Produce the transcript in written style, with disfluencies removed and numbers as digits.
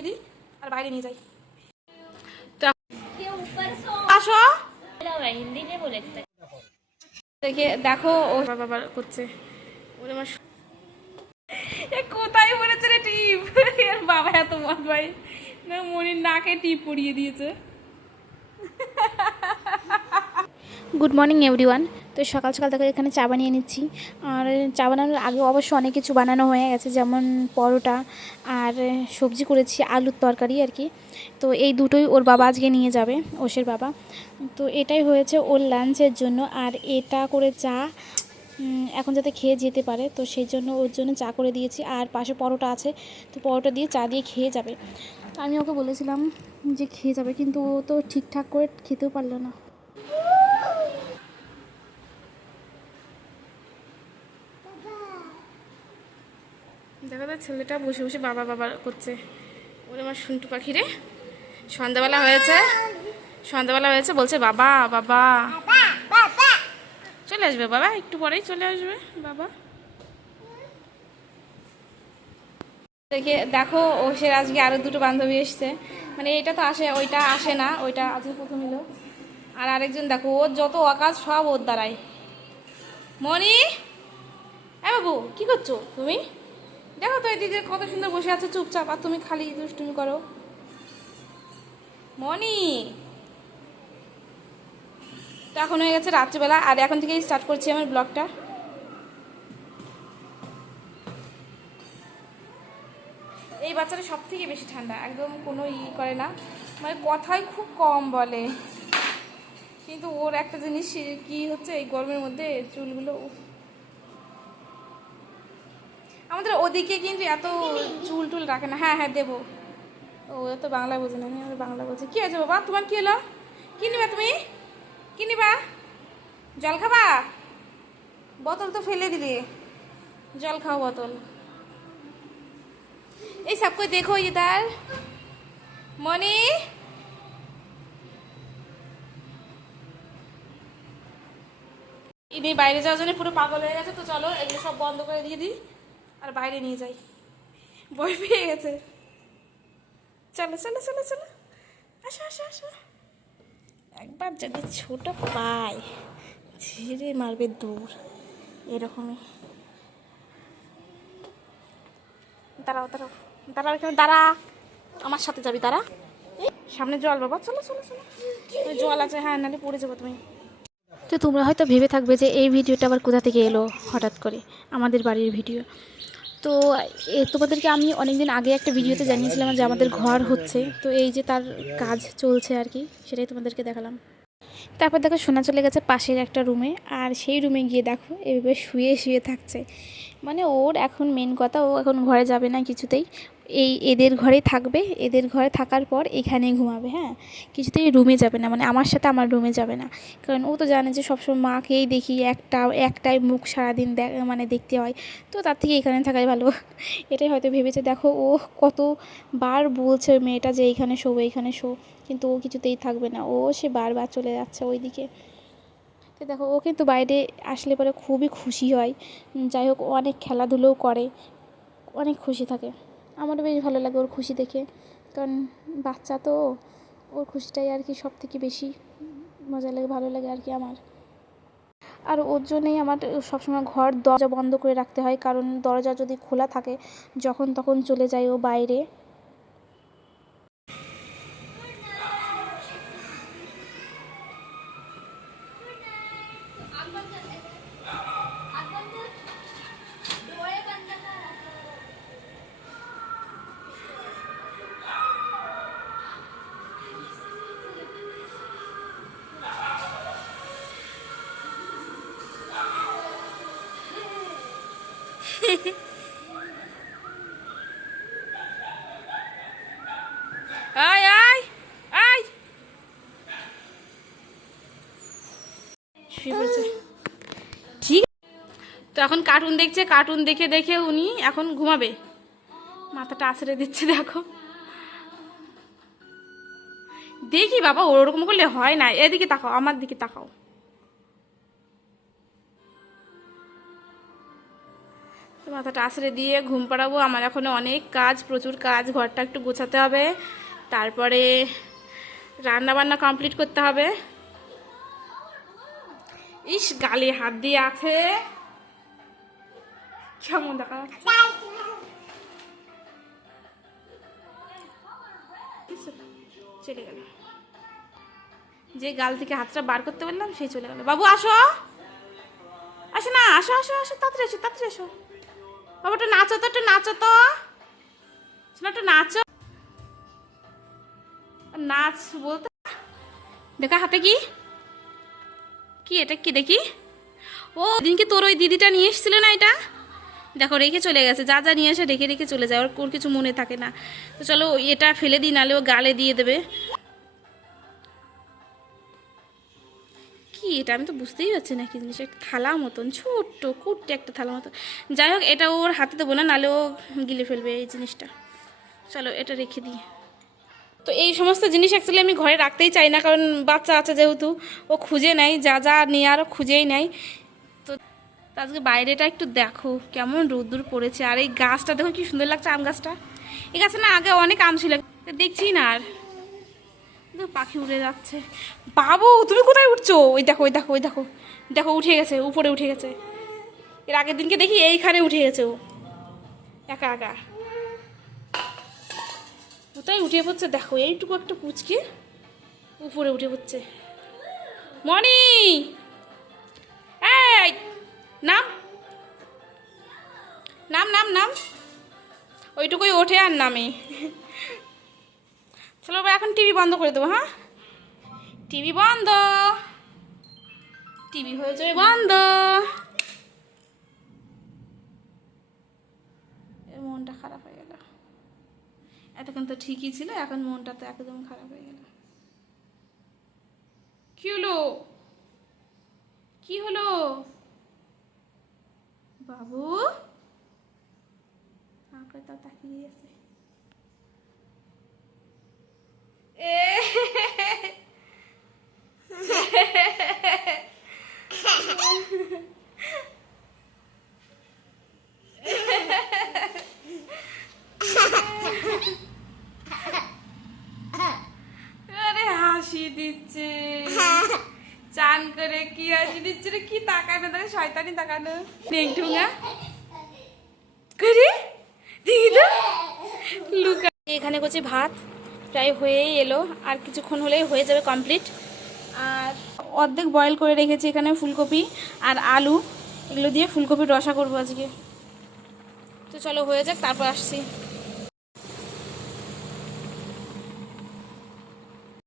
রেখে দিই আর বাইরে নিয়ে যাই। তো আসো हिंदी में बोले थे। দেখে দেখো ও বাবা করছে ওরে আমার কোথায় পড়েছে রে টিপ এর বাবা এত মত ভাই না মনির নাকে টিপ পরিয়ে দিয়েছে। Good morning everyone. তো সকাল সকাল থেকে এখানে চা বানিয়ে নিচ্ছি। আর চা বানানোর আগে অবশ্য অনেক কিছু বানানো হয়ে গেছে, যেমন পরোটা আর সবজি করেছি, আলুর তরকারি আর কি। তো এই দুটোই ওর বাবা আজকে নিয়ে যাবে, ওষের বাবা। তো এটাই হয়েছে ওর লাঞ্চের জন্য। আর এটা করে চা এখন যাতে খেয়ে যেতে পারে, তো সেই জন্য ওর জন্য চা করে দিয়েছি। আর পাশে পরোটা আছে, তো পরোটা দিয়ে চা দিয়ে খেয়ে যাবে। তো আমি ওকে বলেছিলাম যে খেয়ে যাবে, কিন্তু ও তো ঠিকঠাক করে খেতেও পারলো না। দেখো তো ছেলেটা বসে বসে বাবা বাবা করছে। ওরে আমার শুনটু পাখি রে, সন্ধ্যাবেলা হয়েছে বলছে বাবা বাবা। চলে আসবে বাবা, একটু পরেই চলে আসবে বাবা। দেখো ওষের আজকে আরো দুটো বান্ধবী এসছে, মানে এটা তো আসে, ওইটা আসে না, ওইটা আজকে প্রথম এলো। আর আরেকজন দেখো, ওর যত অকাজ সব ওর দ্বারাই। মনি, হ্যাঁ বাবু কি করছো তুমি? দেখো তো এদিকে কত সুন্দর বসে আছে চুপচাপ, আর তুমি খালি দুষ্টুমি করো। মনি, তো এখন হয়ে গেছে রাত্রিবেলা, আর এখন থেকেই স্টার্ট করছি আমার ব্লগটা। এই বাচ্চাটা সব থেকে বেশি ঠান্ডা, একদম কোনো করে না, মানে কথাই খুব কম বলে। কিন্তু ওর একটা জিনিস কি হচ্ছে, এই গরমের মধ্যে চুলগুলো, আমাদের ওদিকে কিন্তু এত চুল টুল রাখে না। হ্যাঁ হ্যাঁ দেবো। ও তো বাংলা বোঝে না, আমি বাংলা বলছি। কী হয়েছে বাবা, তোমার কী হলো? কী নিবা তুমি? কী নিবা? জল খাবা? বোতল তো ফেলে দিলে, জল খাও বোতল। এই সব কই দেখো ইধার। মনি, ইনি বাইরে যাওয়ার জন্য পুরো পাগল হয়ে গেছে। তো চলো এগুলো সব বন্ধ করে দিয়ে দিই আর বাইরে নিয়ে যাই, ভয় পেয়ে গেছে। চলো চলো চলো চলো, আসো আসো আসো। একবার যদি ছোট পায় ঝেড়ে মারবে দৌড়, এরকমই। দাঁড়াও দাঁড়াও দাঁড়াও, এখানে দাঁড়া, আমার সাথে যাবি, দাঁড়া। সামনে জল বাবা, চলো চলো চলো, জল আছে, হ্যাঁ নাহলে পড়ে যাবো তুমি। তো তোমরা হয়তো ভেবে থাকবে যে এই ভিডিওটা আবার কোথা থেকে এলো হঠাৎ করে, আমাদের বাড়ির ভিডিও। তো তোমাদেরকে আমি অনেক দিন আগে একটা ভিডিওতে জানিয়েছিলাম যে আমাদের ঘর হচ্ছে, তো এই যে তার কাজ চলছে আর কি, সেটাই তোমাদেরকে দেখালাম। তারপর দেখো সোনা চলে গেছে পাশের একটা রুমে, আর সেই রুমে গিয়ে দেখো এভাবে শুয়ে শুয়ে থাকছে। মানে ওর এখন মেন কথা, ও এখন ঘরে যাবে না কিছুতেই, এদের ঘরেই থাকবে, এদের ঘরে থাকার পর এখানেই ঘুমাবে। হ্যাঁ, কিছুতেই রুমে যাবে না, মানে আমার সাথে আমার রুমে যাবে না, কারণ ও তো জানে যে সবসময় মাকেই দেখি, একটাই মুখ সারাদিন মানে দেখতে হয়, তো তার থেকে এখানে থাকাই ভালো। এটাই হয়তো ভেবেছে। দেখো ও কতবার বলছে মেয়েটা যে এইখানে শো এইখানে শো, কিন্তু ও কিছুতেই থাকবে না, সে বারবার চলে যাচ্ছে ওইদিকে। তো দেখো ও কিন্তু বাইরে আসলে পরে খুবই খুশি হয়, যাই হোক অনেক খেলাধুলোও করে, অনেক খুশি থাকে। আমারও বেশ ভালো লাগে ওর খুশি দেখে, কারণ বাচ্চা তো, ওর খুশিটাই আর কি সব থেকে বেশি মজা লাগে, ভালো লাগে আর কি আমার। আর ওর জন্যই আমার সবসময় ঘর দরজা বন্ধ করে রাখতে হয়, কারণ দরজা যদি খোলা থাকে যখন তখন চলে যায় ও বাইরে। আয় আয় আয়, শুয়ে পড়েছে। ঠিক, তো এখন কার্টুন দেখছে, কার্টুন দেখে দেখে উনি এখন ঘুমাবে, মাথাটা আছড়ে দিচ্ছে। দেখো দেখি বাবা, ওরকম করলে হয় না, এদিকে তাকাও, আমার দিকে তাকাও। তো মাথাটা আছড়ে দিয়ে ঘুম পাড়াবো। আমার এখনো অনেক কাজ, প্রচুর কাজ। ঘরটা একটু গোছাতে হবে, তারপরে রান্না বান্না কমপ্লিট করতে হবে। ইস, গালে হাত দিয়ে আছে, কেমন দেখা যাচ্ছে। চলে গেল, যে গাল থেকে হাতটা বার করতে বললাম সেই চলে গেল। বাবু আসো, আসো না, আসো আসো আসো, তাড়াতাড়ি এসো, তাড়াতাড়ি এসো। বাবু একটু নাচো তো, একটু নাচো তো, একটু নাচো। নাচ বলতে দেখা, হাতে কি কি এটা, কি দেখি? ও দিনকে তোর ওই দিদিটা নিয়ে এসেছিল না, এটা দেখো রেখে চলে গেছে। যা যা নিয়ে আসে রেখে রেখে চলে যায়, ওর কিছু মনে থাকে না। তো চলো এটা ফেলে দিই, নাহলে ও গালে দিয়ে দেবে। কি এটা, আমি তো বুঝতেই পারছি না কি জিনিস। একটা থালা মতন, ছোট্ট কুট্টে একটা থালা মতন। যাই হোক, এটা ওর হাতে দেবো না, নাহলে ও গিলে ফেলবে এই জিনিসটা। চলো এটা রেখে দিই। তো এই সমস্ত জিনিস অ্যাকচুয়ালি আমি ঘরে রাখতেই চাই না, কারণ বাচ্চা আছে যেহেতু, ও খুঁজে নেয়, যা যা নিয়ে আরও খুঁজেই নেয়। তো আজকে বাইরেটা একটু দেখো কেমন রোদ্দুর পড়েছে, আর এই গাছটা দেখো কি সুন্দর লাগছে, আম গাছটা। এই গাছে না আগে অনেক আম ছিল, দেখছি না আর। পাখি উড়ে যাচ্ছে। বাবু তুমি কোথায় উঠছো? ওই দেখো, ওই দেখো, ওই দেখো, দেখো উঠে গেছে, উপরে উঠে গেছে। এর আগের দিনকে দেখি এইখানে উঠে গেছে ও একা একা। কোথায় উঠে পড়ছে দেখো, এইটুকু একটা পুচকে উপরে উঠে পড়ছে। মনি, এই নাম নাম নাম নাম, ওইটুকুই ওঠে আর নামে। চলো এখন টিভি বন্ধ করে দেবো। হ্যাঁ, টিভি বন্ধ, টিভি হয়ে যাবে বন্ধ। মনটা খারাপ হয়ে গেল, এতক্ষণ তো ঠিকই ছিল, এখন মনটা তো একদম খারাপ হয়ে গেল। কি হলো, কি হলো বাবু? আমাকে তো তাকিয়ে আছে। আরে হাসি দিচ্ছে, চান করে কি হাসি দিচ্ছে রে, কি তাকানো, তাকে শয়তানি তাকানো নেই ঢুঙা করে দিদি লুকা। এখানে করছি ভাত, প্রায় হয়েই এলো, আর কিছুক্ষণ হলেই হয়ে যাবে কমপ্লিট। আর অর্ধেক বয়েল করে রেখেছি এখানে ফুলকপি আর আলু, এগুলো দিয়ে ফুলকপির রসা করবো আজকে। তো চলো হয়ে যাক, তারপর আসছি।